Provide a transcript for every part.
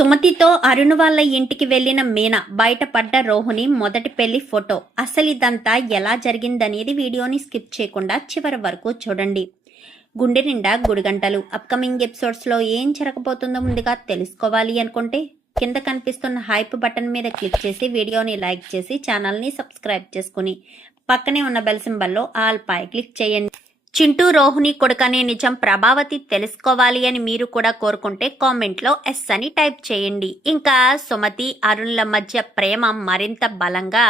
సుమతితో అరుణ్ వాళ్ళ ఇంటికి వెళ్లిన మీనా బయటపడ్డ రోహిణి మొదటి పెళ్లి ఫోటో. అసలు ఇదంతా ఎలా జరిగిందనేది వీడియోని స్కిప్ చేయకుండా చివరి వరకు చూడండి. గుండె నిండా గుడిగంటలు. అప్కమింగ్ ఎపిసోడ్స్లో ఏం జరగబోతుందో ముందుగా తెలుసుకోవాలి అనుకుంటే కింద కనిపిస్తున్న హైప్ బటన్ మీద క్లిక్ చేసి వీడియోని లైక్ చేసి ఛానల్ని సబ్స్క్రైబ్ చేసుకుని పక్కనే ఉన్న బెల్ సింబల్లో ఆల్ పై క్లిక్ చేయండి. చింటూ రోహిణి కొడుకనే నిజం ప్రభావతి తెలుసుకోవాలి అని మీరు కూడా కోరుకుంటే కామెంట్లో ఎస్ అని టైప్ చేయండి. ఇంకా సుమతి అరుణ్ల మధ్య ప్రేమ మరింత బలంగా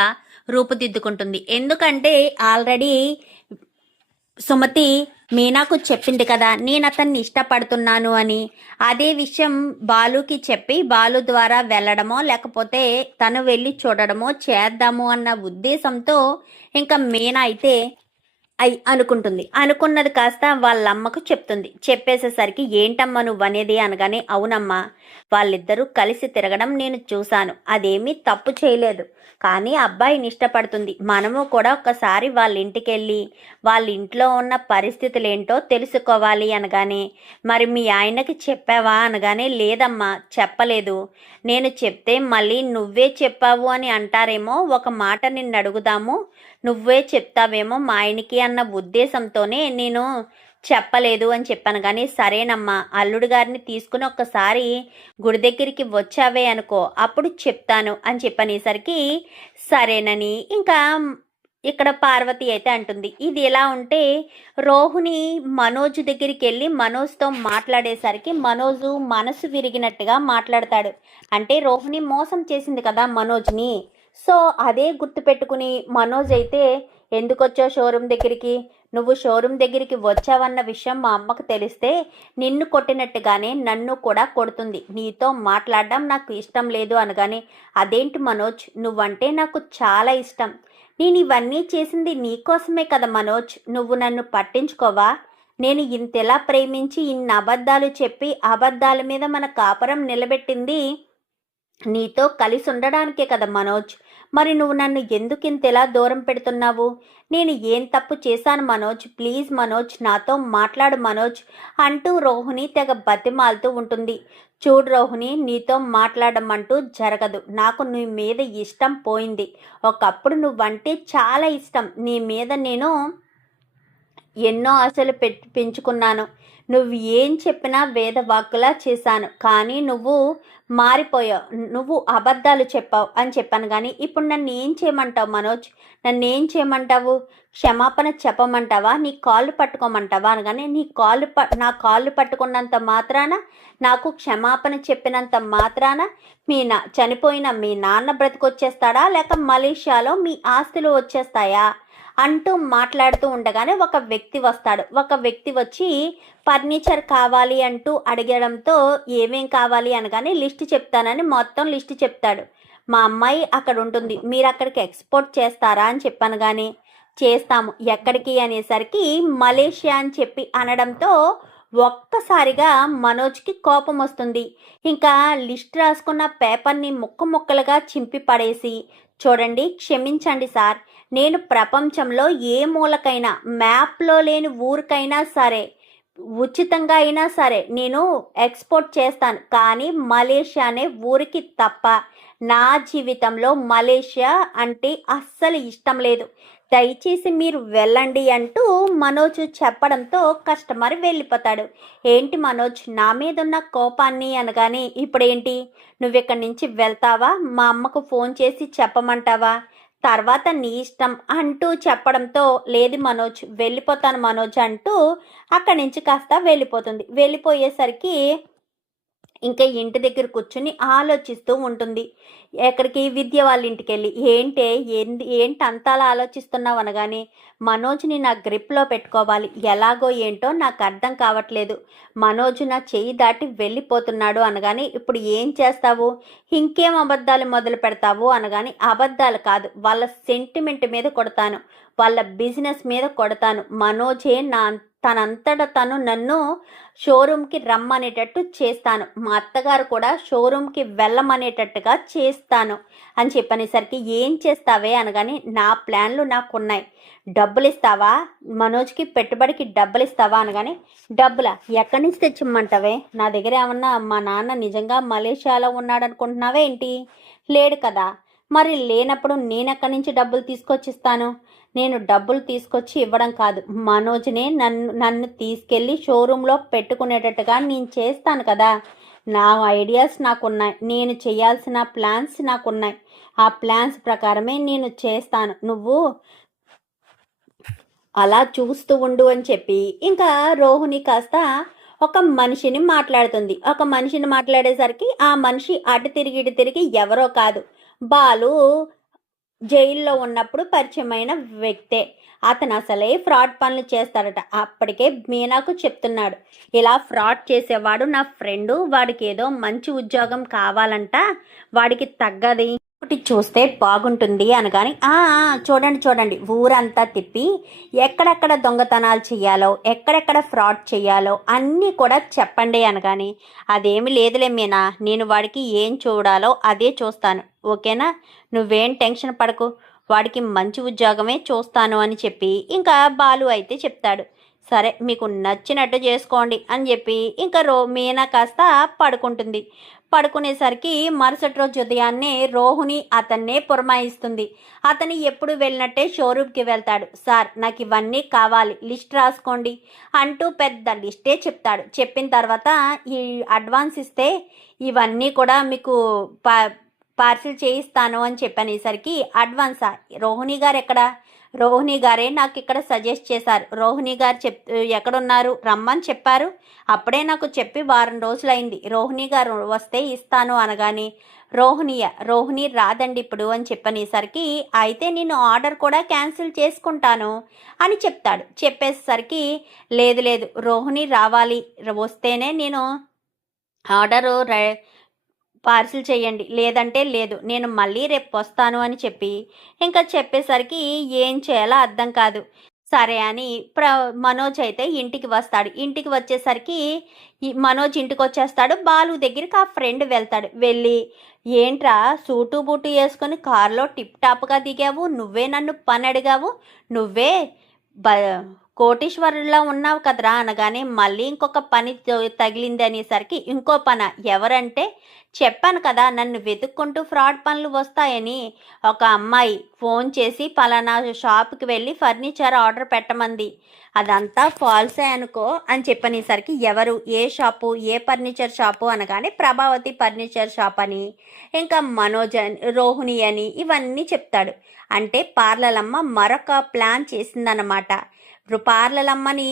రూపుదిద్దుకుంటుంది. ఎందుకంటే ఆల్రెడీ సుమతి మీనాకు చెప్పింది కదా, నేను అతన్ని ఇష్టపడుతున్నాను అని. అదే విషయం బాలుకి చెప్పి బాలు ద్వారా వెళ్ళడమో లేకపోతే తను వెళ్ళి చూడడమో చేద్దాము అన్న ఉద్దేశంతో ఇంకా మీనా అయితే అనుకుంటుంది. అనుకున్నది కాస్త వాళ్ళమ్మకు చెప్తుంది. చెప్పేసేసరికి ఏంటమ్మా నువ్వు అనేది అనగానే, అవునమ్మా, వాళ్ళిద్దరూ కలిసి తిరగడం నేను చూశాను, అదేమీ తప్పు చేయలేదు, కానీ అబ్బాయిని ఇష్టపడుతుంది. మనము కూడా ఒక్కసారి వాళ్ళ ఇంటికి వెళ్ళి వాళ్ళ ఇంట్లో ఉన్న పరిస్థితులు ఏంటో తెలుసుకోవాలి అనగానే, మరి మీ ఆయనకి చెప్పావా అనగానే, లేదమ్మా చెప్పలేదు, నేను చెప్తే మళ్ళీ నువ్వే చెప్పావు అని అంటారేమో, ఒక మాట నిన్ను అడుగుదాము, నువ్వే చెప్తావేమో మా ఆయనకి అన్న ఉద్దేశంతోనే నేను చెప్పలేదు అని చెప్పాను. కానీ సరేనమ్మా, అల్లుడు గారిని తీసుకుని ఒక్కసారి గుడి దగ్గరికి వచ్చావే అనుకో, అప్పుడు చెప్తాను అని చెప్పనేసరికి సరేనని ఇంకా ఇక్కడ పార్వతి అయితే అంటుంది. ఇది ఎలా ఉంటే రోహిణి మనోజ్ దగ్గరికి వెళ్ళి మనోజ్తో మాట్లాడేసరికి మనోజు మనసు విరిగినట్టుగా మాట్లాడతాడు. అంటే రోహిణి మోసం చేసింది కదా మనోజ్ని. సో అదే గుర్తుపెట్టుకుని మనోజ్ అయితే, ఎందుకు వచ్చావు షోరూమ్ దగ్గరికి, నువ్వు షోరూమ్ దగ్గరికి వచ్చావన్న విషయం మా అమ్మకు తెలిస్తే నిన్ను కొట్టినట్టుగానే నన్ను కూడా కొడుతుంది, నీతో మాట్లాడడం నాకు ఇష్టం లేదు అనగానే, అదేంటి మనోజ్, నువ్వంటే నాకు చాలా ఇష్టం, నేను ఇవన్నీ చేసింది నీకోసమే కదా మనోజ్, నువ్వు నన్ను పట్టించుకోవా, నేను ఇంతెలా ప్రేమించి ఇన్ని అబద్ధాలు చెప్పి అబద్ధాల మీద మన కాపురం నిలబెట్టింది నీతో కలిసి ఉండడానికే కదా మనోజ్, మరి నువ్వు నన్ను ఎందుకు ఇంతలా దూరం పెడుతున్నావు, నేను ఏం తప్పు చేశాను మనోజ్, ప్లీజ్ మనోజ్ నాతో మాట్లాడు మనోజ్ అంటూ రోహిణి తెగ బతిమాలుతూ ఉంటుంది. చూడు రోహిణి, నీతో మాట్లాడడం అంటూ జరగదు, నాకు నీ మీద ఇష్టం పోయింది, ఒకప్పుడు నువ్వంటే చాలా ఇష్టం, నీ మీద నేను ఎన్నో ఆశలు పెంచుకున్నాను, నువ్వు ఏం చెప్పినా వేదవాక్కులా చేశాను, కానీ నువ్వు మారిపోయావు, నువ్వు అబద్ధాలు చెప్పావు అని చెప్పాను. కానీ ఇప్పుడు నన్ను ఏం చేయమంటావు మనోజ్, నన్ను ఏం చేయమంటావు, క్షమాపణ చెప్పమంటావా, నీ కాళ్ళు పట్టుకోమంటావా అనగానే, నా కాళ్ళు పట్టుకున్నంత మాత్రాన, నాకు క్షమాపణ చెప్పినంత మాత్రాన చనిపోయిన మీ నాన్న బ్రతికొచ్చేస్తాడా, లేక మలేషియాలో మీ ఆస్తులు వచ్చేస్తాయా అంటూ మాట్లాడుతూ ఉండగానే ఒక వ్యక్తి వస్తాడు. ఒక వ్యక్తి వచ్చి ఫర్నిచర్ కావాలి అంటూ అడగడంతో ఏమేం కావాలి అనగానే లిస్ట్ చెప్తానని మొత్తం లిస్ట్ చెప్తాడు. మా అమ్మాయి అక్కడ ఉంటుంది, మీరు అక్కడికి ఎక్స్పోర్ట్ చేస్తారా అని చెప్పాను. కానీ చేస్తాము, ఎక్కడికి అనేసరికి మలేషియా అని చెప్పి అనడంతో ఒక్కసారిగా మనోజ్కి కోపం వస్తుంది. ఇంకా లిస్ట్ రాసుకున్న పేపర్ని ముక్కలుగా చింపి పడేసి, చూడండి క్షమించండి సార్, నేను ప్రపంచంలో ఏ మూలకైనా మ్యాప్లో లేని ఊరికైనా సరే ఉచితంగా అయినా సరే నేను ఎక్స్పోర్ట్ చేస్తాను, కానీ మలేషియా అనే ఊరికి తప్ప నా జీవితంలో మలేషియా అంటే అస్సలు ఇష్టం లేదు, దయచేసి మీరు వెళ్ళండి అంటూ మనోజ్ చెప్పడంతో కస్టమర్ వెళ్ళిపోతాడు. ఏంటి మనోజ్, నా మీద ఉన్న కోపాన్ని అనగానే, ఇప్పుడేంటి నువ్వు ఇక్కడి నుంచి వెళ్తావా, మా అమ్మకు ఫోన్ చేసి చెప్పమంటావా, తర్వాత నీ ఇష్టం అంటూ చెప్పడంతో, లేదు మనోజ్ వెళ్ళిపోతాను మనోజ్ అంటూ అక్కడి నుంచి కాస్త వెళ్ళిపోతుంది. వెళ్ళిపోయేసరికి ఇంకా ఇంటి దగ్గర కూర్చుని ఆలోచిస్తూ ఉంటుంది. ఎక్కడికి, విద్య వాళ్ళ ఇంటికి వెళ్ళి, ఏంటి అంతలా ఆలోచిస్తున్నావు అనగానే, మనోజ్ని నా గ్రిప్లో పెట్టుకోవాలి, ఎలాగో ఏంటో నాకు అర్థం కావట్లేదు, మనోజ్ నా చెయ్యి దాటి వెళ్ళిపోతున్నాడు అనగానే, ఇప్పుడు ఏం చేస్తావు, ఇంకేం అబద్ధాలు మొదలు పెడతావు అనగానే, అబద్ధాలు కాదు, వాళ్ళ సెంటిమెంట్ మీద కొడతాను, వాళ్ళ బిజినెస్ మీద కొడతాను, మనోజే నా తనంతట తను నన్ను షోరూమ్కి రమ్మనేటట్టు చేస్తాను, మా అత్తగారు కూడా షోరూమ్కి వెళ్ళమనేటట్టుగా చేస్తాను అని చెప్పనేసరికి, ఏం చేస్తావే అనగానే, నా ప్లాన్లు నాకున్నాయి, డబ్బులు ఇస్తావా, మనోజ్కి పెట్టుబడికి డబ్బులు ఇస్తావా అనగానే, డబ్బులా, ఎక్కడి నుంచి తెచ్చిమ్మంటావే, నా దగ్గర ఏమన్నా మా నాన్న నిజంగా మలేషియాలో ఉన్నాడు అనుకుంటున్నావే ఏంటి, లేడు కదా, మరి లేనప్పుడు నేనెక్కడి నుంచి డబ్బులు తీసుకొచ్చిస్తాను, నేను డబ్బులు తీసుకొచ్చి ఇవ్వడం కాదు, మనోజ్నే నన్ను తీసుకెళ్ళి షోరూంలో పెట్టుకునేటట్టుగా నేను చేస్తాను కదా, నా ఐడియాస్ నాకున్నాయి, నేను చేయాల్సిన ప్లాన్స్ నాకున్నాయి, ఆ ప్లాన్స్ ప్రకారమే నేను చేస్తాను, నువ్వు అలా చూస్తూ ఉండు అని చెప్పి ఇంకా రోహిణి కాస్త ఒక మనిషిని మాట్లాడుతుంది. ఒక మనిషిని మాట్లాడేసరికి ఆ మనిషి అటు తిరిగి ఇటు తిరిగి ఎవరో కాదు, బాలు జైల్లో ఉన్నప్పుడు పరిచయమైన వ్యక్తే. అతను అసలే ఫ్రాడ్ పనులు చేస్తాడట. అప్పటికే మీనాకు చెప్తున్నాడు, ఇలా ఫ్రాడ్ చేసేవాడు నా ఫ్రెండు, వాడికి ఏదో మంచి ఉద్యోగం కావాలంట, వాడికి తగ్గది ఒకటి చూస్తే బాగుంటుంది అనగాని, చూడండి చూడండి, ఊరంతా తిప్పి ఎక్కడెక్కడ దొంగతనాలు చెయ్యాలో, ఎక్కడెక్కడ ఫ్రాడ్ చెయ్యాలో అన్నీ కూడా చెప్పండి అనగాని, అదేమి లేదులే మీనా, నేను వాడికి ఏం చూడాలో అదే చూస్తాను, ఓకేనా, నువ్వేం టెన్షన్ పడకు, వాడికి మంచి ఉద్యోగమే చూస్తాను అని చెప్పి ఇంకా బాలు అయితే చెప్తాడు. సరే మీకు నచ్చినట్టు చేసుకోండి అని చెప్పి ఇంకా మీనా కాస్త పడుకుంటుంది. పడుకునేసరికి మరుసటి రోజు ఉదయాన్నే రోహిణి అతన్నే పురమాయిస్తుంది. అతను ఎప్పుడు వెళ్ళినట్టే షోరూమ్కి వెళ్తాడు. సార్ నాకు ఇవన్నీ కావాలి, లిస్ట్ రాసుకోండి అంటూ పెద్ద లిస్టే చెప్తాడు. చెప్పిన తర్వాత ఈ అడ్వాన్స్ ఇస్తే ఇవన్నీ కూడా మీకు పార్సిల్ చేయిస్తాను అని చెప్పనేసరికి, అడ్వాన్సా, రోహిణి గారు ఎక్కడ, రోహిణి గారే నాకు ఇక్కడ సజెస్ట్ చేశారు, రోహిణి గారు ఎక్కడున్నారు, రమ్మని చెప్పారు, అప్పుడే నాకు చెప్పి వారం రోజులైంది, రోహిణి గారు వస్తే ఇస్తాను అనగానే, రోహిణి రాదండి ఇప్పుడు అని చెప్పనేసరికి, అయితే నేను ఆర్డర్ కూడా క్యాన్సిల్ చేసుకుంటాను అని చెప్తాడు. చెప్పేసరికి, లేదు రోహిణి రావాలి, వస్తేనే నేను ఆర్డరు పార్సిల్ చేయండి, లేదంటే లేదు, నేను మళ్ళీ రేపు వస్తాను అని చెప్పి ఇంకా చెప్పేసరికి ఏం చేయాలో అర్థం కాదు. సరే అని మనోజ్ అయితే ఇంటికి వస్తాడు. ఇంటికి వచ్చేసరికి మనోజ్ ఇంటికి వచ్చేస్తాడు. బాలు దగ్గరికి ఆ ఫ్రెండ్ వెళ్తాడు. వెళ్ళి, ఏంట్రా సూటు బూటు వేసుకొని కారులో టిప్ టాప్గా దిగావు, నువ్వే నన్ను పని అడిగావు, నువ్వే కోటీశ్వరులా ఉన్నావు కదరా అనగానే, మళ్ళీ ఇంకొక పని తగిలింది అనేసరికి, ఇంకో పన ఎవరంటే, చెప్పాను కదా నన్ను వెతుక్కుంటూ ఫ్రాడ్ పనులు వస్తాయని, ఒక అమ్మాయి ఫోన్ చేసి పలానా షాప్కి వెళ్ళి ఫర్నిచర్ ఆర్డర్ పెట్టమంది, అదంతా ఫాల్సే అనుకో అని చెప్పనేసరికి, ఎవరు, ఏ షాపు, ఏ ఫర్నిచర్ షాపు అనగానే, ప్రభావతి ఫర్నిచర్ షాప్ అని, ఇంకా మనోజ్ అని, రోహిణి అని ఇవన్నీ చెప్తాడు. అంటే పార్లలమ్మ మరొక ప్లాన్ చేసిందన్నమాట. పార్లలమ్మని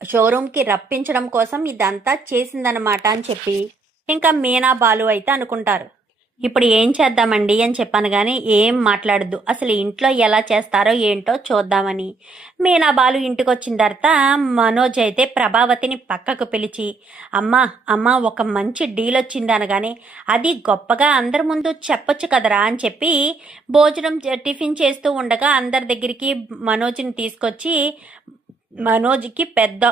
షోరూమ్కి రప్పించడం కోసం ఇదంతా చేసిందనమాట అని చెప్పి ఇంకా మీనా బాలు అయితే అనుకుంటారు. ఇప్పుడు ఏం చేద్దామండి అని చెప్పాను కానీ ఏం మాట్లాడద్దు, అసలు ఇంట్లో ఎలా చేస్తారో ఏంటో చూద్దామని. మీనా బాలు ఇంటికి వచ్చిన తర్వాత మనోజ్ అయితే ప్రభావతిని పక్కకు పిలిచి, అమ్మా ఒక మంచి డీల్ వచ్చింది అనగానే, అది గొప్పగా అందరి ముందు చెప్పొచ్చు కదరా అని చెప్పి భోజనం టిఫిన్ చేస్తూ ఉండగా అందరి దగ్గరికి మనోజ్ని తీసుకొచ్చి, మనోజ్కి పెద్ద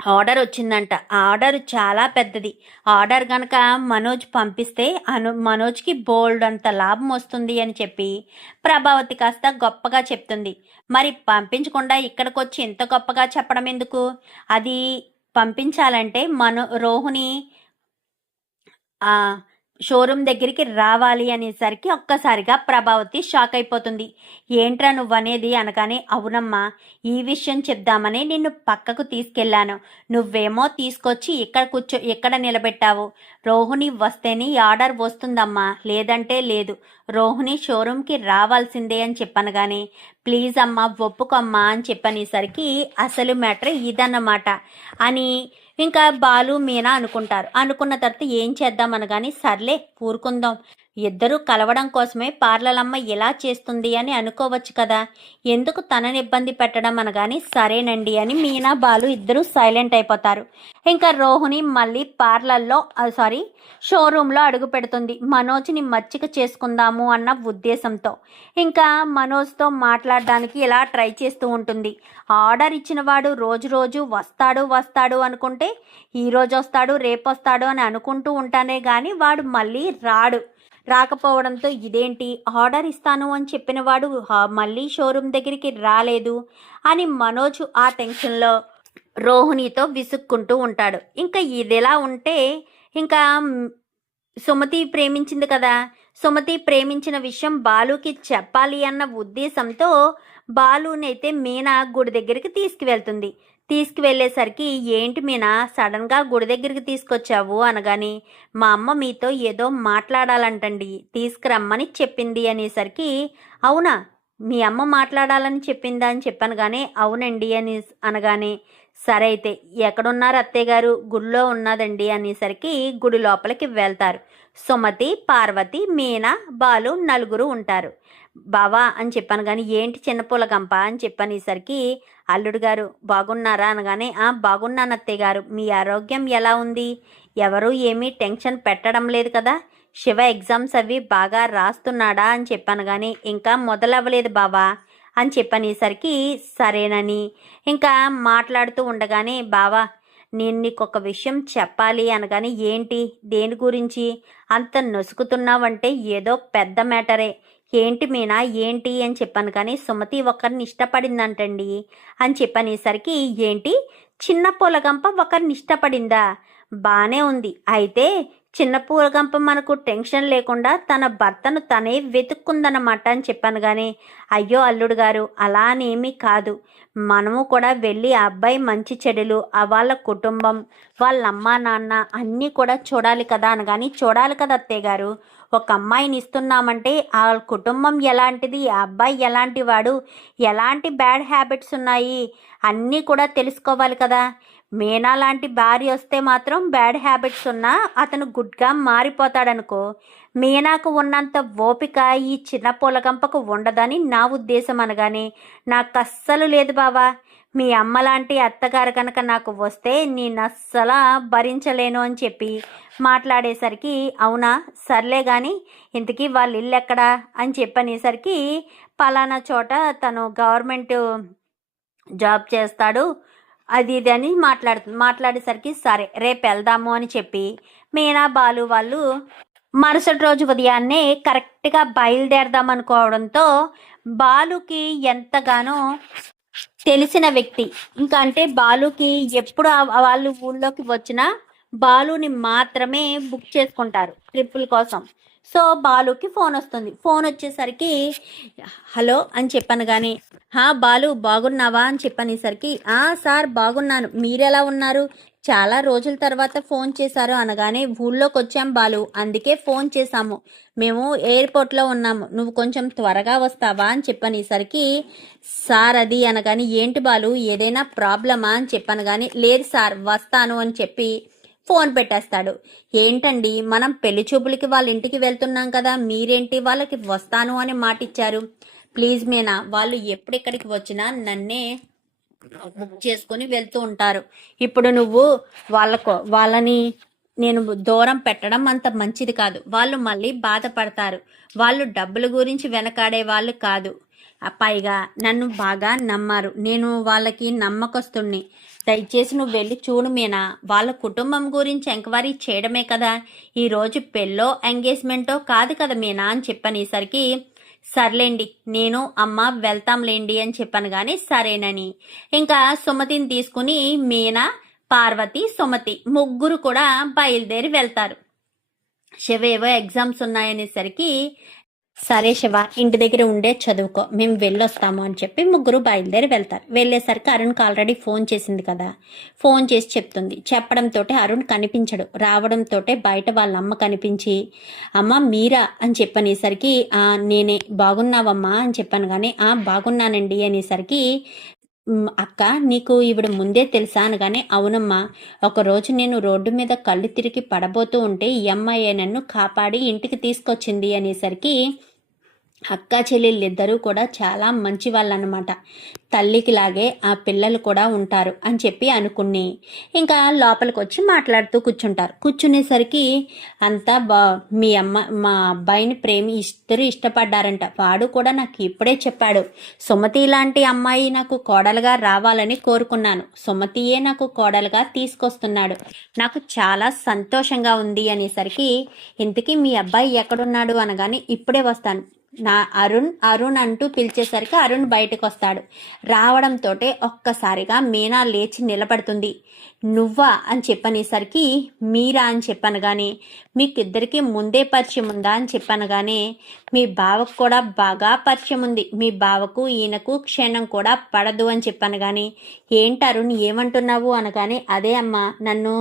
ఆర్డర్ వచ్చిందంట. ఆర్డర్ చాలా పెద్దది. ఆర్డర్ కనుక మనోజ్ పంపిస్తే మనోజ్కి బోల్డ్ అంత లాభం వస్తుంది అని చెప్పి ప్రభావతి కాస్త గొప్పగా చెప్తుంది. మరి పంపించకుండా ఇక్కడికి వచ్చి ఇంత గొప్పగా చెప్పడం ఎందుకు? అది పంపించాలంటే రోహిణి షోరూమ్ దగ్గరికి రావాలి అనేసరికి ఒక్కసారిగా ప్రభావతి షాక్ అయిపోతుంది. ఏంట్రా నువ్వనేది అనగానే, అవునమ్మా, ఈ విషయం చెప్దామని నిన్ను పక్కకు తీసుకెళ్లాను, నువ్వేమో తీసుకొచ్చి ఇక్కడ నిలబెట్టావు. రోహిణి వస్తేనే ఆర్డర్ వస్తుందమ్మా, లేదంటే లేదు, రోహిణి షోరూమ్కి రావాల్సిందే అని చెప్పనగానే, ప్లీజ్ అమ్మా ఒప్పుకోమ్మా అని చెప్పనేసరికి అసలు మ్యాటర్ ఇదన్నమాట అని ఇంకా బాలు మీనా అనుకుంటారు. అనుకున్న తర్వాత ఏం చేద్దాం అనగాని, సర్లే ఊరుకుందాం, ఇద్దరూ కలవడం కోసమే పార్లలమ్మ ఇలా చేస్తుంది అని అనుకోవచ్చు కదా, ఎందుకు తనని ఇబ్బంది పెట్టడం అనగాని సరేనండి అని మీనా బాలు ఇద్దరూ సైలెంట్ అయిపోతారు. ఇంకా రోహిణి మళ్ళీ షోరూంలో అడుగు పెడుతుంది మనోజ్ని మచ్చిక చేసుకుందాము అన్న ఉద్దేశంతో. ఇంకా మనోజ్తో మాట్లాడడానికి ఇలా ట్రై చేస్తూ ఉంటుంది. ఆర్డర్ ఇచ్చిన వాడు రోజు రోజు వస్తాడు అనుకుంటే ఈరోజు వస్తాడు రేపు వస్తాడు అని అనుకుంటూ ఉంటానే కానీ వాడు మళ్ళీ రాకపోవడంతో ఇదేంటి ఆర్డర్ ఇస్తాను అని చెప్పిన వాడు మళ్ళీ షోరూమ్ దగ్గరికి రాలేదు అని మనోజ్ ఆ టెన్షన్లో రోహిణితో విసుక్కుంటూ ఉంటాడు. ఇంకా ఇదిలా ఉంటే ఇంకా సుమతి ప్రేమించింది కదా, సుమతి ప్రేమించిన విషయం బాలుకి చెప్పాలి అన్న ఉద్దేశంతో బాలునైతే మీనా గుడి దగ్గరికి తీసుకువెళ్ళేసరికి ఏంటి మీనా సడన్గా గుడి దగ్గరికి తీసుకొచ్చావు అనగాని మా అమ్మ మీతో ఏదో మాట్లాడాలంటండి తీసుకురమ్మని చెప్పింది అనేసరికి అవునా మీ అమ్మ మాట్లాడాలని చెప్పిందా అని చెప్పాను కానీ అవునండి అని అనగానే సరే అయితే ఎక్కడున్నారు అత్తయ్య గారు గుడిలో ఉన్నదండి అనేసరికి గుడి లోపలికి వెళ్తారు. సుమతి పార్వతి మీనా బాలు నలుగురు ఉంటారు. బావా అని చెప్పాను కానీ ఏంటి చిన్నపూల గంప అని చెప్పనేసరికి అల్లుడు గారు బాగున్నారా అనగానే బాగున్నాను అత్తయ్య గారు మీ ఆరోగ్యం ఎలా ఉంది, ఎవరు ఏమీ టెన్షన్ పెట్టడం లేదు కదా, శివ ఎగ్జామ్స్ అవి బాగా రాస్తున్నాడా అని చెప్పాను కానీ ఇంకా మొదలవ్వలేదు బావా అని చెప్పనేసరికి సరేనని ఇంకా మాట్లాడుతూ ఉండగానే బావా నేను నీకు ఒక విషయం చెప్పాలి అనగానే ఏంటి దేని గురించి అంత నొసుకుతున్నావంటే ఏదో పెద్ద మ్యాటరే, ఏంటి మీనా ఏంటి అని చెప్పాను కానీ సుమతి ఒకరిని ఇష్టపడిందంటండి అని చెప్పనేసరికి ఏంటి చిన్న పూలగంప ఒకరిని ఇష్టపడిందా, బానే ఉంది అయితే చిన్న పూలగంప మనకు టెన్షన్ లేకుండా తన భర్తను తనే వెతుక్కుందన్నమాట అని చెప్పాను కానీ అయ్యో అల్లుడు గారు అలా అనేమీ కాదు, మనము కూడా వెళ్ళి ఆ అబ్బాయి మంచి చెడులు వాళ్ళ కుటుంబం వాళ్ళ అమ్మా నాన్న అన్నీ కూడా చూడాలి కదా అనగాని చూడాలి కదా అత్తయ్య గారు, ఒక అమ్మాయిని ఇస్తున్నామంటే ఆ కుటుంబం ఎలాంటిది ఆ అబ్బాయి ఎలాంటి వాడు ఎలాంటి బ్యాడ్ హ్యాబిట్స్ ఉన్నాయి అన్నీ కూడా తెలుసుకోవాలి కదా, మీనా లాంటి భార్య వస్తే మాత్రం బ్యాడ్ హ్యాబిట్స్ ఉన్నా అతను గుడ్గా మారిపోతాడనుకో, మీనాకు ఉన్నంత ఓపిక ఈ చిన్న పూలగంపకు ఉండదని నా ఉద్దేశం అనగానే నాకు అస్సలు లేదు బావా, మీ అమ్మ లాంటి అత్తగారు కనుక నాకు వస్తే నేను అస్సలు భరించలేను అని చెప్పి మాట్లాడేసరికి అవునా సర్లే కానీ ఇంతకీ వాళ్ళ ఇల్లు ఎక్కడా అని చెప్పనేసరికి పలానా చోట తను గవర్నమెంట్ జాబ్ చేస్తాడు అది ఇది అని మాట్లాడేసరికి సరే రేపు వెళ్దాము అని చెప్పి మీనా బాలు వాళ్ళు మరుసటి రోజు ఉదయాన్నే కరెక్ట్గా బయలుదేరదాం అనుకోవడంతో బాలుకి ఎంతగానో తెలిసిన వ్యక్తి ఇంకా అంటే బాలుకి ఎప్పుడు వాళ్ళు ఊళ్ళోకి వచ్చినా బాలుని మాత్రమే బుక్ చేసుకుంటారు ట్రిప్పుల కోసం. సో బాలుకి ఫోన్ వస్తుంది. ఫోన్ వచ్చేసరికి హలో అని చెప్పాను కానీ బాలు బాగున్నావా అని చెప్పనేసరికి సార్ బాగున్నాను, మీరెలా ఉన్నారు, చాలా రోజుల తర్వాత ఫోన్ చేశారు అనగానే ఊళ్ళోకి వచ్చాం బాలు అందుకే ఫోన్ చేశాము, మేము ఎయిర్పోర్ట్లో ఉన్నాము, నువ్వు కొంచెం త్వరగా వస్తావా అని చెప్పనేసరికి సార్ అది అనగాని ఏంటి బాలు ఏదైనా ప్రాబ్లమా అని చెప్పాను కానీ లేదు సార్ వస్తాను అని చెప్పి ఫోన్ పెట్టేస్తాడు. ఏంటండి మనం పెళ్లి చూపులకి వాళ్ళ ఇంటికి వెళ్తున్నాం కదా, మీరేంటి వాళ్ళకి వస్తాను అని మాట ఇచ్చారు, ప్లీజ్ మీనా వాళ్ళు ఎప్పుడెక్కడికి వచ్చినా నన్నే బుక్ చేసుకుని వెళ్తూ ఉంటారు, ఇప్పుడు నువ్వు వాళ్ళని నేను దూరం పెట్టడం అంత మంచిది కాదు, వాళ్ళు మళ్ళీ బాధపడతారు, వాళ్ళు డబ్బుల గురించి వెనకాడే వాళ్ళు కాదు, పైగా నన్ను బాగా నమ్మారు, నేను వాళ్ళకి నమ్మకస్తుణ్ణి, దయచేసి నువ్వు వెళ్ళి చూడు మీనా, వాళ్ళ కుటుంబం గురించి ఎంక్వైరీ చేయడమే కదా, ఈరోజు పెళ్ళో ఎంగేజ్మెంటో కాదు కదా మీనా అని చెప్పనేసరికి సర్లేండి నేను అమ్మ వెళ్తాంలేండి అని చెప్పాను కానీ సరేనని ఇంకా సుమతిని తీసుకుని మీనా పార్వతి సుమతి ముగ్గురు కూడా బయలుదేరి వెళ్తారు. శివ ఏవో ఎగ్జామ్స్ ఉన్నాయనేసరికి సరే శివ ఇంటి దగ్గర ఉండే చదువుకో మేము వెళ్ళొస్తాము అని చెప్పి ముగ్గురు బయలుదేరి వెళ్తారు. వెళ్ళేసరికి అరుణ్కి ఆల్రెడీ ఫోన్ చేసింది కదా, ఫోన్ చేసి చెప్తుంది. చెప్పడంతో అరుణ్ కనిపించడు. రావడంతో బయట వాళ్ళ అమ్మ కనిపించి అమ్మ మీరా అని చెప్పనేసరికి నేనే బాగున్నావమ్మా అని చెప్పాను కానీ బాగున్నానండి అనేసరికి అక్క నీకు ఈవిడ ముందే తెలుసా అనగానే అవునమ్మా, ఒకరోజు నేను రోడ్డు మీద కళ్ళు తిరిగి పడబోతూ ఉంటే ఈ అమ్మాయి నన్ను కాపాడి ఇంటికి తీసుకొచ్చింది అనేసరికి అక్క చెల్లెళ్ళిద్దరూ కూడా చాలా మంచి వాళ్ళనమాట. తల్లికి లాగే ఆ పిల్లలు కూడా ఉంటారు అని చెప్పి అనుకుని ఇంకా లోపలికి వచ్చి మాట్లాడుతూ కూర్చుంటారు. కూర్చునేసరికి అంతా మీ మా అబ్బాయిని ఇద్దరు ఇష్టపడ్డారంట. వాడు కూడా నాకు ఇప్పుడే చెప్పాడు, సుమతి లాంటి అమ్మాయి నాకు కోడలుగా రావాలని కోరుకున్నాను, సుమతియే నాకు కోడలుగా తీసుకొస్తున్నాడు, నాకు చాలా సంతోషంగా ఉంది అనేసరికి ఇంతకీ మీ అబ్బాయి ఎక్కడున్నాడు అనగానే ఇప్పుడే వస్తాను, నా అరుణ్ అంటూ పిలిచేసరికి అరుణ్ బయటకు వస్తాడు. రావడంతో ఒక్కసారిగా మీనా లేచి నిలబడుతుంది. నువ్వా అని చెప్పనేసరికి మీరా అని చెప్పాను కానీ మీకిద్దరికి ముందే పరిచయం ఉందా అని చెప్పాను కానీ మీ బావకు కూడా బాగా పరిచయం ఉంది, మీ బావకు ఈయనకు క్షణం కూడా పడదు అని చెప్పాను కానీ ఏంటి అరుణ్ ఏమంటున్నావు అనగానే అదే అమ్మా, నన్ను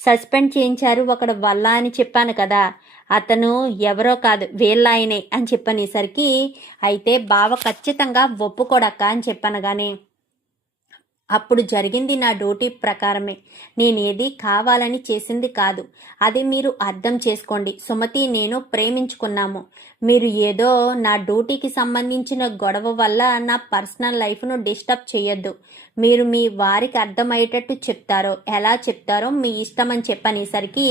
సస్పెండ్ చేయించారు ఒకడు వల్ల అని చెప్పాను కదా, అతను ఎవరో కాదు వీళ్ళాయనే అని చెప్పనేసరికి అయితే బావ ఖచ్చితంగా ఒప్పుకోడక్క అని చెప్పాను కానీ అప్పుడు జరిగింది నా డ్యూటీ ప్రకారమే, నేనేది కావాలని చేసింది కాదు, అది మీరు అర్థం చేసుకోండి. సుమతి నేను ప్రేమించుకున్నాము, మీరు ఏదో నా డ్యూటీకి సంబంధించిన గొడవ వల్ల నా పర్సనల్ లైఫ్ను డిస్టర్బ్ చేయొద్దు, మీరు మీ వారికి అర్థమయ్యేటట్టు చెప్తారో ఎలా చెప్తారో మీ ఇష్టం అని చెప్పనేసరికి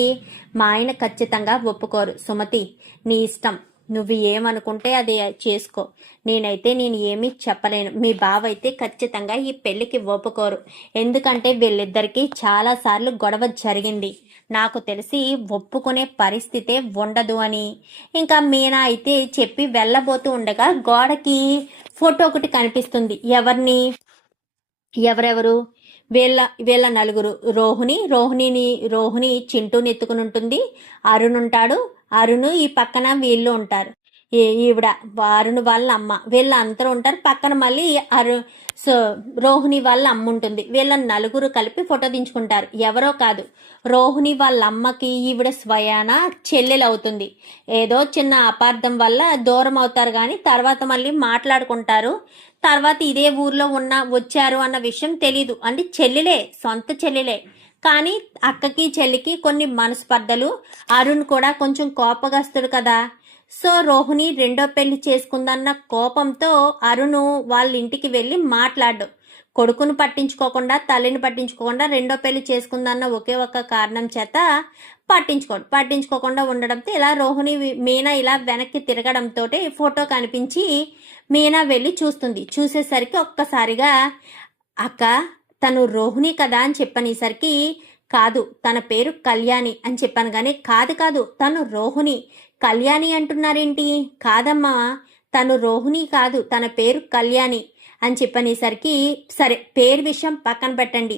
మా ఆయన ఖచ్చితంగా ఒప్పుకోరు. సుమతి నీ ఇష్టం, నువ్వు ఏమనుకుంటే అది చేసుకో, నేను ఏమీ చెప్పలేను, మీ బావ అయితే ఖచ్చితంగా ఈ పెళ్లికి ఒప్పుకోరు, ఎందుకంటే వీళ్ళిద్దరికీ చాలాసార్లు గొడవ జరిగింది, నాకు తెలిసి ఒప్పుకునే పరిస్థితే ఉండదు అని ఇంకా మీనా అయితే చెప్పి వెళ్ళబోతూ ఉండగా గోడకి ఫోటో ఒకటి కనిపిస్తుంది. ఎవరెవరు వీళ్ళ నలుగురు, రోహిణి చింటూని ఎత్తుకుని ఉంటుంది, అరుణ్ ఉంటాడు, అరుణ్ ఈ పక్కన వీళ్ళు ఉంటారు, ఈవిడ అరుణ్ వాళ్ళ అమ్మ, వీళ్ళందరూ ఉంటారు. పక్కన మళ్ళీ రోహిణి వాళ్ళ అమ్మ ఉంటుంది. వీళ్ళ నలుగురు కలిపి ఫోటో దించుకుంటారు. ఎవరో కాదు, రోహిణి వాళ్ళ అమ్మకి ఈవిడ స్వయాన చెల్లెలు అవుతుంది. ఏదో చిన్న అపార్థం వల్ల దూరం అవుతారు కానీ తర్వాత మళ్ళీ మాట్లాడుకుంటారు. తర్వాత ఇదే ఊర్లో వచ్చారు అన్న విషయం తెలీదు, అంటే చెల్లెలే, సొంత చెల్లెలే. కానీ అక్కకి చెల్లికి కొన్ని మనస్పర్ధలు, అరుణ్ కూడా కొంచెం కోపగస్తుడు కదా, సో రోహిణి రెండో పెళ్లి చేసుకుందన్న కోపంతో అరుణ్ వాళ్ళ ఇంటికి వెళ్ళి మాట్లాడు, కొడుకును పట్టించుకోకుండా తల్లిని పట్టించుకోకుండా రెండో పెళ్లి చేసుకుందన్న ఒకే ఒక కారణం చేత పట్టించుకోకుండా ఉండడంతో ఇలా రోహిణి మీనా ఇలా వెనక్కి తిరగడంతో ఫోటో కనిపించి మీనా వెళ్ళి చూస్తుంది. చూసేసరికి ఒక్కసారిగా అక్క తను రోహిణి కదా అని చెప్పనేసరికి కాదు తన పేరు కళ్యాణి అని చెప్పాను కానీ కాదు తను రోహిణి, కళ్యాణి అంటున్నారేంటి, కాదమ్మా తను రోహిణి కాదు తన పేరు కళ్యాణి అని చెప్పనేసరికి సరే పేరు విషయం పక్కన పెట్టండి,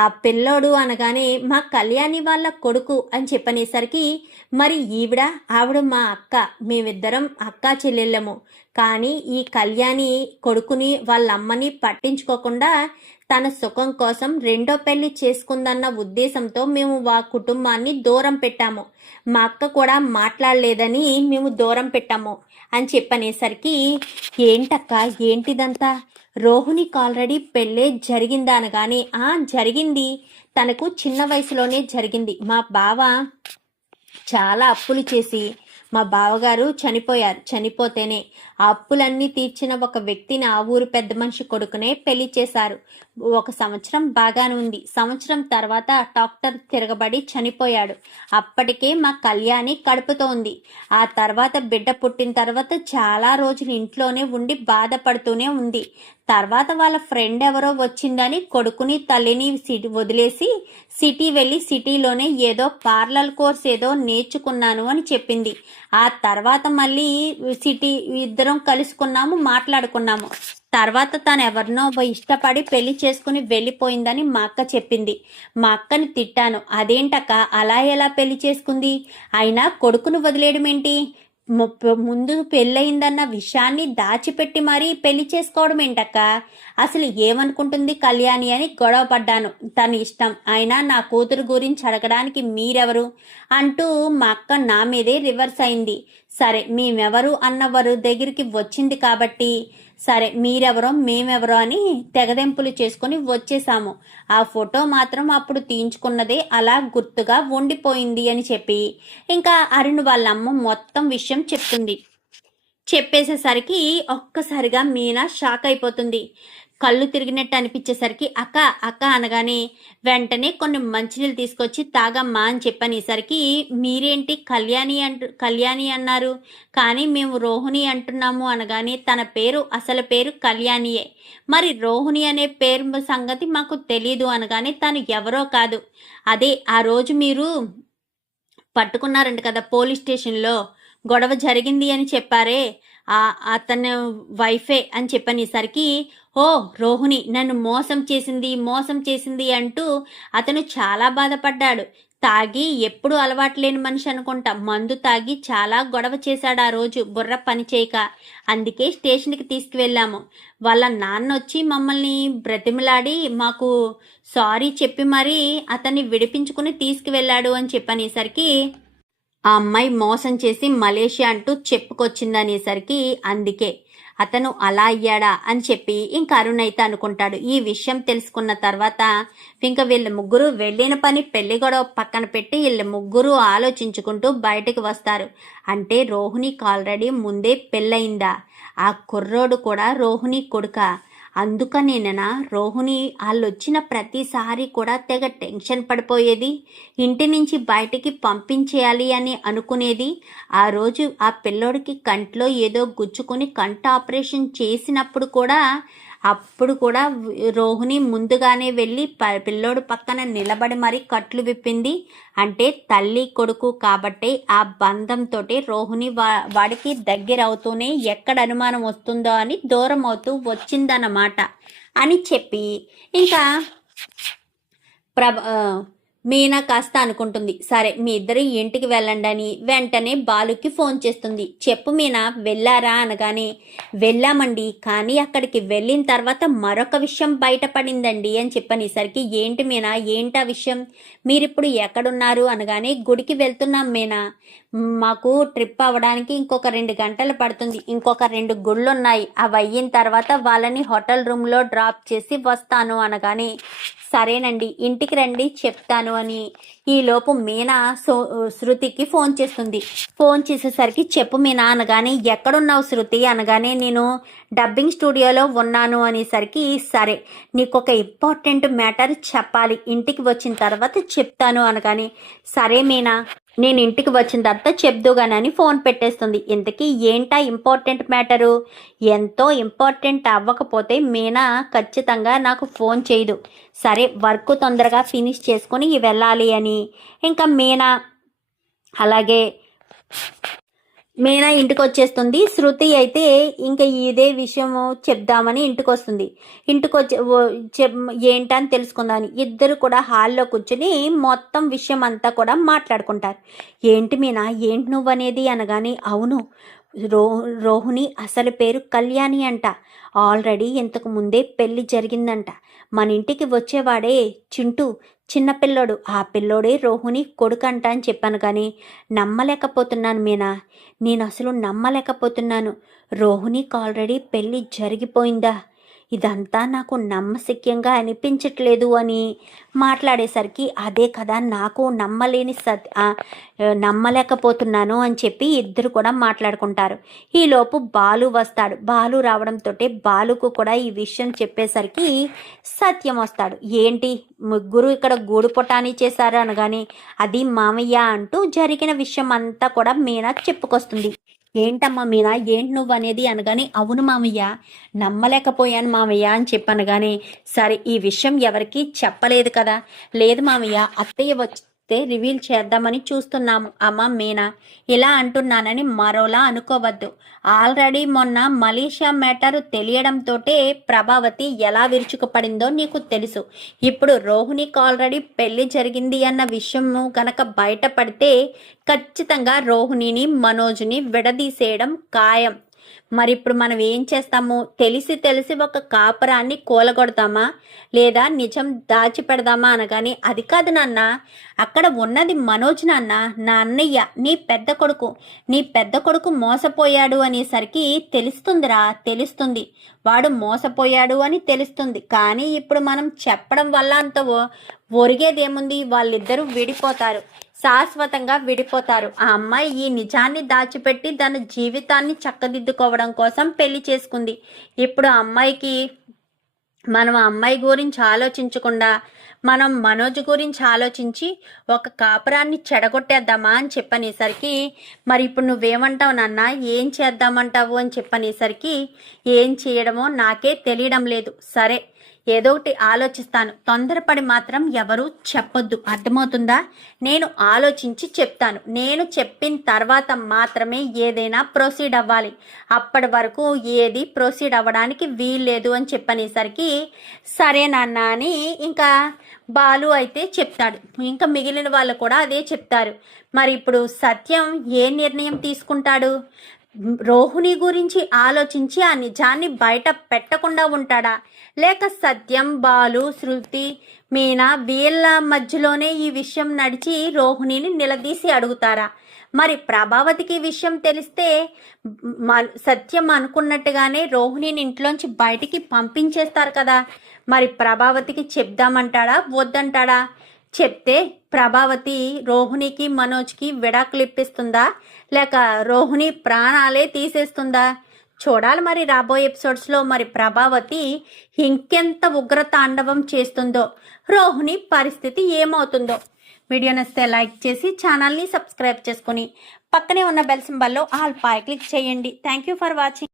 ఆ పిల్లోడు అనగానే మా కళ్యాణి వాళ్ళ కొడుకు అని చెప్పనేసరికి మరి ఆవిడ మా అక్క, మేమిద్దరం అక్కా చెల్లెళ్ళము, కానీ ఈ కళ్యాణి కొడుకుని వాళ్ళ అమ్మని పట్టించుకోకుండా తన సుఖం కోసం రెండో పెళ్లి చేసుకుందన్న ఉద్దేశంతో మేము ఆ కుటుంబాన్ని దూరం పెట్టాము, మా అక్క కూడా మాట్లాడలేదని మేము దూరం పెట్టాము అని చెప్పనేసరికి ఏంటక్క ఏంటిదంతా, రోహిణికి ఆల్రెడీ పెళ్ళే జరిగిందా అనగానే జరిగింది, తనకు చిన్న వయసులోనే జరిగింది, మా బావ చాలా అప్పులు చేసి మా బావగారు చనిపోతేనే ఆ అప్పులన్నీ తీర్చిన ఒక వ్యక్తిని ఆ ఊరు పెద్ద మనిషి కొడుకునే పెళ్లి చేశారు. 1 సంవత్సరం బాగానే ఉంది, సంవత్సరం తర్వాత డాక్టర్ తిరగబడి చనిపోయాడు. అప్పటికే మా కళ్యాణి కడుపుతో ఉంది. ఆ తర్వాత బిడ్డ పుట్టిన తర్వాత చాలా రోజులు ఇంట్లోనే ఉండి బాధపడుతూనే ఉంది. తర్వాత వాళ్ళ ఫ్రెండ్ ఎవరో వచ్చిందని కొడుకుని తల్లిని వదిలేసి సిటీ వెళ్ళి సిటీలోనే ఏదో పార్లర్ కోర్స్ ఏదో నేర్చుకున్నాను అని చెప్పింది. ఆ తర్వాత మళ్ళీ ఇద్దరం కలుసుకున్నాము, మాట్లాడుకున్నాము. తర్వాత తను ఎవరినో ఇష్టపడి పెళ్లి చేసుకుని వెళ్ళిపోయిందని మా అక్క చెప్పింది. మా అక్కని తిట్టాను, అదేంటక్క అలా ఎలా పెళ్లి చేసుకుంది, అయినా కొడుకును వదిలేయడం ఏంటి, ముందు పెళ్ళయిందన్న విషయాన్ని దాచిపెట్టి మరీ పెళ్లి చేసుకోవడం ఏంటక్క, అసలు ఏమనుకుంటుంది కళ్యాణి అని గొడవ పడ్డాను. తన ఇష్టం, అయినా నా కూతురు గురించి అడగడానికి మీరెవరు అంటూ మా అక్క నా మీదే రివర్స్ అయింది. సరే మేమెవరు అన్నవారు దగ్గరికి వచ్చింది కాబట్టి సరే మీరెవరో మేమెవరో అని తెగదెంపులు చేసుకుని వచ్చేసాము. ఆ ఫోటో మాత్రం అప్పుడు తీయించుకున్నదే అలా గుర్తుగా ఉండిపోయింది అని చెప్పి ఇంకా అరుణ్ వాళ్ళ అమ్మ మొత్తం విషయం చెప్తుంది. చెప్పేసేసరికి ఒక్కసారిగా మీనా షాక్ అయిపోతుంది. కళ్ళు తిరిగినట్టు అనిపించేసరికి అక్క అక్క అనగానే వెంటనే కొన్ని మంచినీళ్ళు తీసుకొచ్చి తాగమ్మా అని చెప్పనేసరికి మీరేంటి కళ్యాణి అన్నారు, కానీ మేము రోహిణి అంటున్నాము అనగానే తన పేరు అసలు పేరు కళ్యాణియే, మరి రోహిణి అనే పేరు సంగతి మాకు తెలీదు అనగానే తను ఎవరో కాదు, అదే ఆ రోజు మీరు పట్టుకున్నారంట కదా పోలీస్ స్టేషన్లో, గొడవ జరిగింది అని చెప్పారే అతను వైఫే అని చెప్పనేసరికి ఓ రోహిణి నన్ను మోసం చేసింది అంటూ అతను చాలా బాధపడ్డాడు. తాగి ఎప్పుడు అలవాట్లేని మనిషి అనుకుంటా, మందు తాగి చాలా గొడవ చేశాడు ఆ రోజు బుర్ర పని చేయక. అందుకే స్టేషన్కి తీసుకువెళ్ళాము. వాళ్ళ నాన్న వచ్చి మమ్మల్ని బ్రతిమలాడి మాకు సారీ చెప్పి మరీ అతన్ని విడిపించుకుని తీసుకువెళ్ళాడు అని చెప్పనేసరికి ఆ అమ్మాయి మోసం చేసి మలేషియా అంటూ చెప్పుకొచ్చిందనేసరికి అందుకే అతను అలా అయ్యాడా అని చెప్పి ఇంకా అరుణ్ అయితే అనుకుంటాడు. ఈ విషయం తెలుసుకున్న తర్వాత ఇంకా వీళ్ళ ముగ్గురు వెళ్ళిన పని పెళ్లి గొడవ పక్కన పెట్టి వీళ్ళ ముగ్గురు ఆలోచించుకుంటూ బయటకు వస్తారు. అంటే రోహిణికి ఆల్రెడీ ముందే పెళ్ళయిందా, ఆ కుర్రోడు కూడా రోహిణి కొడుక, అందుకనేనా రోహిణి వాళ్ళు వచ్చిన ప్రతిసారి కూడా తెగ టెన్షన్ పడిపోయేది, ఇంటి నుంచి బయటికి పంపించేయాలి అని అనుకునేది. ఆ రోజు ఆ పిల్లోడికి కంట్లో ఏదో గుచ్చుకొని కంట ఆపరేషన్ చేసినప్పుడు కూడా రోహిణి ముందుగానే వెళ్ళి పిల్లోడు పక్కన నిలబడి మరీ కట్లు విప్పింది. అంటే తల్లి కొడుకు కాబట్టి ఆ బంధంతో రోహిణి వాడికి దగ్గర అవుతూనే ఎక్కడ అనుమానం వస్తుందో అని దూరం అవుతూ వచ్చిందన్నమాట అని చెప్పి ఇంకా మీనా కాస్త అనుకుంటుంది. సరే మీ ఇద్దరు ఇంటికి వెళ్ళండి అని వెంటనే బాలుకి ఫోన్ చేస్తుంది. చెప్పు మీనా వెళ్ళారా అనగానే వెళ్ళామండి, కానీ అక్కడికి వెళ్ళిన తర్వాత మరొక విషయం బయటపడిందండి అని చెప్పనేసరికి ఏంటి మీనా ఏంటా విషయం, మీరిప్పుడు ఎక్కడున్నారు అనగానే గుడికి వెళ్తున్నాం మీనా, మాకు ట్రిప్ అవ్వడానికి ఇంకొక 2 గంటలు పడుతుంది, ఇంకొక 2 గుళ్ళు ఉన్నాయి, అవి అయిన తర్వాత వాళ్ళని హోటల్ రూమ్లో డ్రాప్ చేసి వస్తాను అనగానే సరేనండి ఇంటికి రండి చెప్తాను అని ఈలోపు మీనా శృతికి ఫోన్ చేస్తుంది. ఫోన్ చేసేసరికి చెప్పు మీనా అనగానే ఎక్కడున్నావు శృతి అనగానే నేను డబ్బింగ్ స్టూడియోలో ఉన్నాను అనేసరికి సరే నీకు ఒక ఇంపార్టెంట్ మ్యాటర్ చెప్పాలి, ఇంటికి వచ్చిన తర్వాత చెప్తాను అనగానే సరే మీనా నేను ఇంటికి వచ్చిన తర్వాత చెప్దుగానని ఫోన్ పెట్టేస్తుంది. ఇంతకీ ఏంటా ఇంపార్టెంట్ మ్యాటరు, ఎంతో ఇంపార్టెంట్ అవ్వకపోతే మీనా ఖచ్చితంగా నాకు ఫోన్ చేయదు. సరే వర్క్ తొందరగా ఫినిష్ చేసుకొని వెళ్ళాలి అని ఇంకా మీనా ఇంటికి వచ్చేస్తుంది. శృతి అయితే ఇంకా ఇదే విషయము చెప్దామని ఇంటికి వస్తుంది. ఇంటికి వచ్చి ఏంటని తెలుసుకుందామని ఇద్దరు కూడా హాల్లో కూర్చుని మొత్తం విషయం అంతా కూడా మాట్లాడుకుంటారు. ఏంటి మీనా ఏంటి నువ్వు అనేది అనగానే అవును రోహిణి అసలు పేరు కళ్యాణి అంట, ఆల్రెడీ ఇంతకు ముందే పెళ్లి జరిగిందంట, మన ఇంటికి వచ్చేవాడే చింటూ చిన్నపిల్లోడు, ఆ పిల్లోడే రోహిణి కొడుకంట అని చెప్పాను. కానీ నమ్మలేకపోతున్నాను మీనా, నేను అసలు నమ్మలేకపోతున్నాను, రోహిణికి ఆల్రెడీ పెళ్ళి జరిగిపోయిందా, ఇదంతా నాకు నమ్మశక్యంగా అనిపించట్లేదు అని మాట్లాడేసరికి అదే కదా నాకు నమ్మలేకపోతున్నాను అని చెప్పి ఇద్దరు కూడా మాట్లాడుకుంటారు. ఈలోపు బాలు వస్తాడు. బాలు రావడంతో బాలుకు కూడా ఈ విషయం చెప్పేసరికి సత్యం వస్తాడు. ఏంటి ముగ్గురు ఇక్కడ గూడు పొటాని చేశారు అనగానే అది మామయ్య అంటూ జరిగిన విషయం అంతా కూడా మీనా చెప్పుకొస్తుంది. ఏంటమ్మా మీనా ఏంటి నువ్వు అనేది అనగానే అవును మామయ్య నమ్మలేకపోయాను మామయ్య అని చెప్పనగానే సరే ఈ విషయం ఎవరికి చెప్పలేదు కదా, లేదు మామయ్య అత్తయ్య వస్తే రివీల్ చేద్దామని చూస్తున్నాము అమ్మ మీనా, ఇలా అంటున్నానని మరోలా అనుకోవద్దు, ఆల్రెడీ మొన్న మలేషియా మ్యాటర్ తెలియడంతో ప్రభావతి ఎలా విరుచుకుపడిందో నీకు తెలుసు, ఇప్పుడు రోహిణికి ఆల్రెడీ పెళ్లి జరిగింది అన్న విషయము కనుక బయటపడితే ఖచ్చితంగా రోహిణిని మనోజ్ని విడదీసేయడం ఖాయం, మరి ఇప్పుడు మనం ఏం చేస్తాము? తెలిసి తెలిసి ఒక కాపురాన్ని కూలగొడతామా లేదా నిజం దాచిపెడదామా అనగాని, అది కాదు నాన్న, అక్కడ ఉన్నది మనోజ్ నాన్న, నా అన్నయ్య, నీ పెద్ద కొడుకు మోసపోయాడు అనేసరికి తెలుస్తుందిరా, తెలుస్తుంది, వాడు మోసపోయాడు అని తెలుస్తుంది. కానీ ఇప్పుడు మనం చెప్పడం వల్ల అంత ఒరిగేదేముంది? వాళ్ళిద్దరూ విడిపోతారు, శాశ్వతంగా విడిపోతారు. ఆ అమ్మాయి ఈ నిజాన్ని దాచిపెట్టి తన జీవితాన్ని చక్కదిద్దుకోవడం కోసం పెళ్లి చేసుకుంది. ఇప్పుడు మనం ఆ అమ్మాయి గురించి ఆలోచించకుండా మనం మనోజ్ గురించి ఆలోచించి ఒక కాపురాన్ని చెడగొట్టేద్దామా అని చెప్పనేసరికి, మరి ఇప్పుడు నువ్వేమంటావు నాన్న, ఏం చేద్దామంటావు అని చెప్పనేసరికి, ఏం చేయడమో నాకే తెలియడం లేదు. సరే, ఏదో ఒకటి ఆలోచిస్తాను, తొందరపడి మాత్రం ఎవరు చెప్పొద్దు, అర్థమవుతుందా? నేను ఆలోచించి చెప్తాను, నేను చెప్పిన తర్వాత మాత్రమే ఏదైనా ప్రొసీడ్ అవ్వాలి, అప్పటి వరకు ఏది ప్రొసీడ్ అవ్వడానికి వీల్లేదు అని చెప్పనేసరికి, సరే నాన్న అని ఇంకా బాలు అయితే చెప్తాడు. ఇంకా మిగిలిన వాళ్ళు కూడా అదే చెప్తారు. మరి ఇప్పుడు సత్యం ఏ నిర్ణయం తీసుకుంటాడు? రోహిణి గురించి ఆలోచించి ఆ నిజాన్ని బయట పెట్టకుండా ఉంటాడా, లేక సత్యం, బాలు, శృతి, మీనా వీళ్ళ మధ్యలోనే ఈ విషయం నడిచి రోహిణిని నిలదీసి అడుగుతారా? మరి ప్రభావతికి విషయం తెలిస్తే సత్యం అనుకున్నట్టుగానే రోహిణిని ఇంట్లోంచి బయటికి పంపించేస్తారు కదా. మరి ప్రభావతికి చెప్దామంటాడా, వద్దంటాడా? చెప్తే ప్రభావతి రోహిణికి, మనోజ్కి విడాకులు ఇప్పిస్తుందా, లేక రోహిణి ప్రాణాలే తీసేస్తుందా? చూడాలి మరి రాబోయే ఎపిసోడ్స్లో. మరి ప్రభావతి ఇంకెంత ఉగ్ర తాండవం చేస్తుందో, రోహిణి పరిస్థితి ఏమవుతుందో. వీడియో నచ్చితే లైక్ చేసి ఛానల్ని సబ్స్క్రైబ్ చేసుకొని పక్కనే ఉన్న బెల్ సింబల్లో ఆల్ పై క్లిక్ చేయండి. Thank you for watching.